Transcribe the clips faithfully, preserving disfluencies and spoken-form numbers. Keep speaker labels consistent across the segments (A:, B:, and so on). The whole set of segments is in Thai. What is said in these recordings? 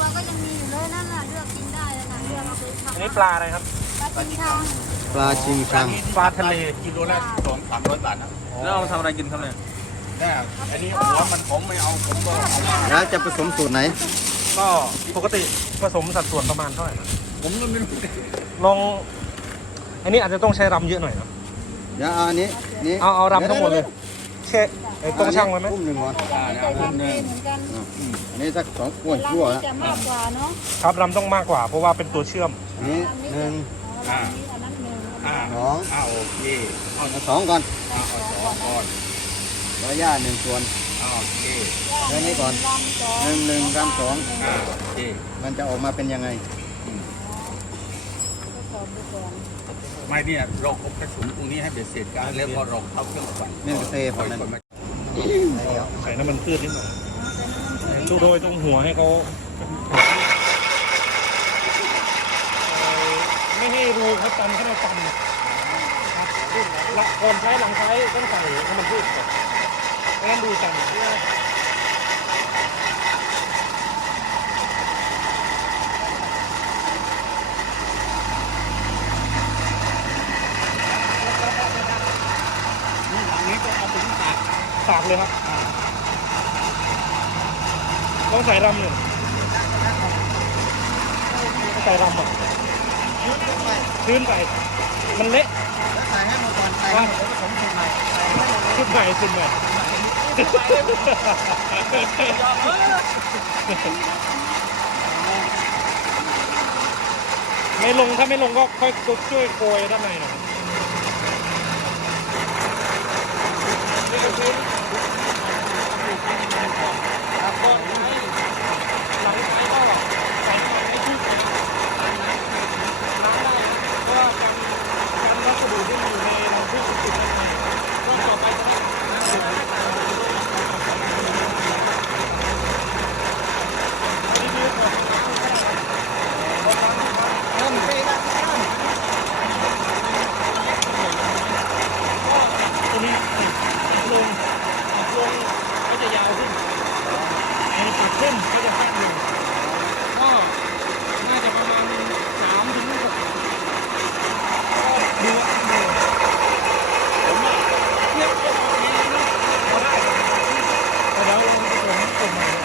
A: ตัวก็ยังมีอยู่เลยนั่นน่ะเลือกกินได้แล้วนะเลือกเอาไปทำ
B: อันนี้ปลาอะไรครับ
A: ปลาชิงทาง
C: ปลาชิงชัง
B: ปลาทะเล
D: กิโลละสองสามร้อยบาทนะ
B: แล้วเอามาทำอะไรกินครับเนี่ย
D: แต่อันนี้หัวมันผมไม่เอาผมก็เอามา
C: แล้วจะผสมสูตรไหน
B: ก็ปกติผสมสัดส่วนประมาณเท่าไหร่นะ
D: ผมก็ไม่รู้
B: ลองอันนี้อาจจะต้องใช้รำเยอะหน่อยนะ
C: เดี๋ยวเอาอันนี้นี่
B: เอาเอารำทั้งหมดเลยเช่ไอ้ต้องช่างไว้ไหม
C: อุ้มหนึ่งก่อน
A: ใจทำเองเหมือนกัน
C: อันนี้สักสองอ้วน
A: ร้าน
C: ชั่ว
A: นี้
C: แล้ว
A: จะมากกว่าเนาะ
B: ครับรำต้องมากกว่า เพราะว่าเป็นตัวเชื่อม
C: อันนี้หนึ่ง
A: ร้านนี้อันนั้นหนึ่ง
D: อ่า
C: สอง
D: อ่าโอเคเอา
C: เอาสองก่อน
D: เอาเอาสองก่อน
C: แล้วย่าหนึ่งส่วน
D: เอาโอเค
C: เดี๋ยวนี้ก่อน
A: รำสอง
C: หนึ่งหนึ่งรำสอง
D: อ่าโอเค
C: มันจะออกมาเป็นยังไง
A: สองดูก่อน
D: ไม่เนี่ยเราคบกระสุนตรงนี้ให้เบ็ดเสร็จกันแล้วก็เราเข้าเครื่องปั่น
C: นี่ก็เทพ
D: ปล่อย
C: นั่น
D: คนมา
B: ใส่น้ำมันพืชนิดหน่อยดูโดยตรงหัวให้เขาไม่ให้รูเขาตันให้เราตันละก่อนใช้หลังใช้ต้องใส่น้ำมันพืชก่อนไม่งั้นดูตัน
D: อันนี้ก็เอาไปที่ตาก
B: ตากเลยครับต้องใส่รำเลยใส่รำอ่ะชื้นไปมันเละ
C: ใส่ให้หมดก่อนใส่ให้หมดแล้วผสมสูตรใหม่
B: ชุดใหม่ชุดใหม่ไม่ลงถ้าไม่ลงก็ค่อยช่วยโกยด้านในหน่อยนี่ก็คือครับก็ใช้หลังใช้ก็ใส่ไปให้ชุดล้างได้เพราะว่าการการวัสดุที่มันอยู่ในน้ำพุติดด้านในก็ต่อไปจะได้
C: เริ่มเทแล้ว
B: ตัวนี้ลงลงก็จะยาวขึ้นอันนี้ปัดขึ้นก็จะสั้นลงก็น่าจะประมาณสามถึงหกดูว่าดูผมว่าเทียบกับตัวนี้นะพอได้แต่เดี๋ยวเราจะส่งให้ส่งมา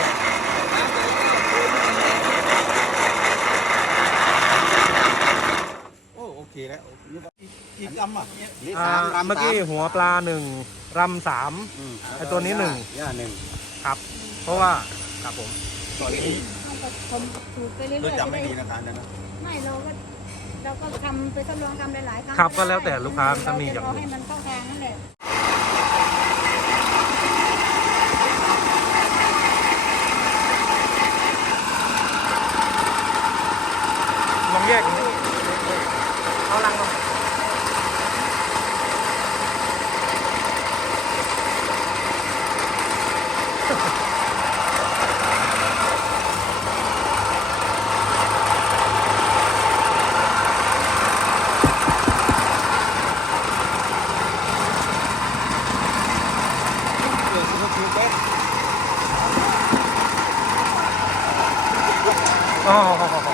D: โอ้โอเคแล้วอีกลำอ่ะ
C: นี่
B: อ่า
C: สามรำ
B: เมื่อกี้
C: สาม
B: หัวปลาหนึ่งรำสาม
C: อืม
B: ไอ้ตัวนี้หนึ่ง
C: ย่าหนึ่ง
B: ครับ เพราะว่าครับผม
D: ตอนนี้
A: ต้องผสมสูตรไปเรื่อยๆ
D: เรา
A: จะ
D: จำไม่
A: ได้
D: ดีนะคะนั่นนะ
A: ไม่เราก็เราก็ทำไปทดลองทำหลายๆครั้ง
B: ครับก็แล้วแต่ลูกค้าจะมีอย่าง
A: เราให้มันเข้าทางนั่นแหละ
B: ลองแยกอย่างนี้เอาลังมาอ๋อ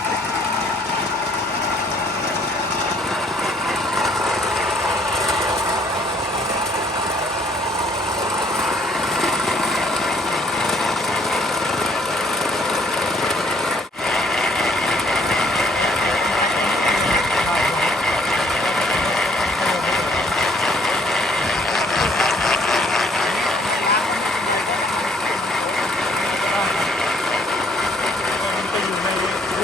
B: มันจะอยู่ในรู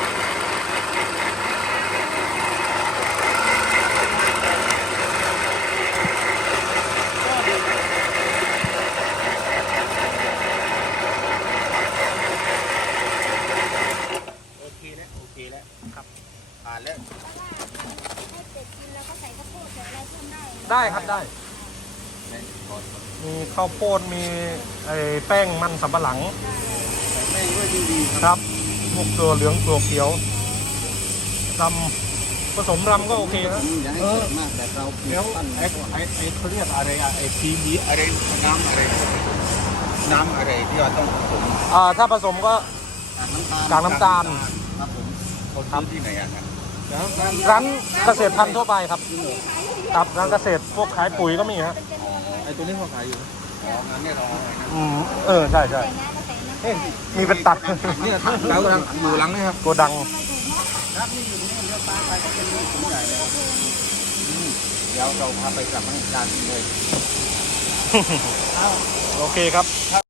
D: โอเคแล้วโอเคแล้วครับผ่านแล้ว
A: ให้เป็ดกินแล้วก็ใส่ข้าวโพดใส่อะไรเพิ่มได้
B: ได้ครับได้ มีข้าวโพดมีไอ้แป้งมันสำปะหลัง
C: ใส่แป้งด้วยยิ่งดีครับ
B: ครับพวกตัวเหลืองตัวเขียวรำผสมรำก็โอเคนะ
C: อืมอย่าให้เกิดมากแบบเราปลู
D: เดี๋ยว
C: กปั้น
D: ไอ้ไอ้ไอ้เขาเรียกอะไรอะไอ้ทีบีอะไรน้ำอะไรน้ำอะไรที่เราต้องผสม
B: อ่าถ้าผสมก็
C: กากน้ำตาล
B: กากน้ำตาล
C: ครับผม
D: เขาซื้อที่ไหนอ่ะครับ
B: แล้วร้านเกษตรพันธุ์ทั่วไปครับครับร้านเกษตรพวกขายปุ๋ยก็มีฮะ
C: ไอ้ตัวนี้เขาขายอยู่
D: อ๋องั้นเนี่ยเราเอาไว้นะ
B: อืมเออใช่ใช่
A: ใส่น้ำก็ใส่น้ำ
B: มีเป็นตัด
C: เนี่ยเรากำลังอยู่หลังนี่ครับ
B: โกดัง
C: ครับนี่อยู่นี่เลี้ยวซ้ายไปก็เป็นรูถุงใหญ่เลยอืมเดี๋ยวเราพาไปกลับมาที่ร้านเลย
B: โอเคครับ